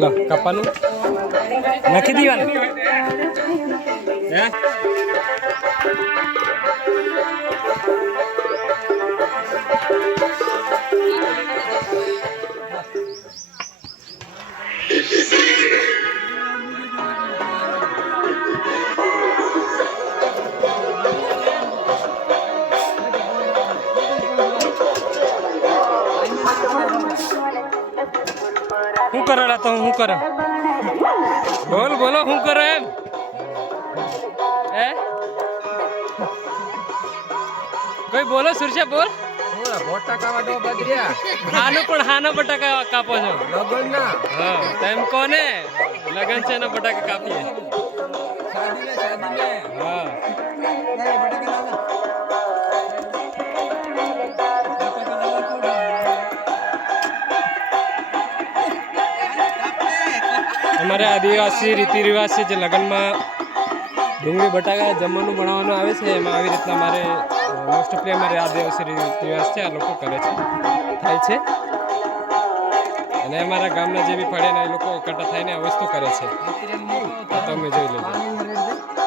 લો કપાનું નાખી દેવાનું હે હું કરેલા તો હું કરે બોલ બોલો હું કરે એમ હે કોઈ બોલો સુરશે બોલ હાનો બટાકા કાપો છો હા તેમ કોને લગન છે એના બટાકા કાપીએ હા અમારે આદિવાસી રીતિ રિવાજ છે જે લગ્નમાં ડુંગળી બટાકા જમવાનું બનાવવાનું આવે છે એમાં આવી રીતના અમારે મોસ્ટ ઓફલી અમારે આદિવાસી રીતિ રિવાજ છે આ લોકો કરે છે થાય છે અને અમારા ગામના જે બી પડ્યા એ લોકો એકઠા થઈને આ વસ્તુ કરે છે તમે જોઈ લેજો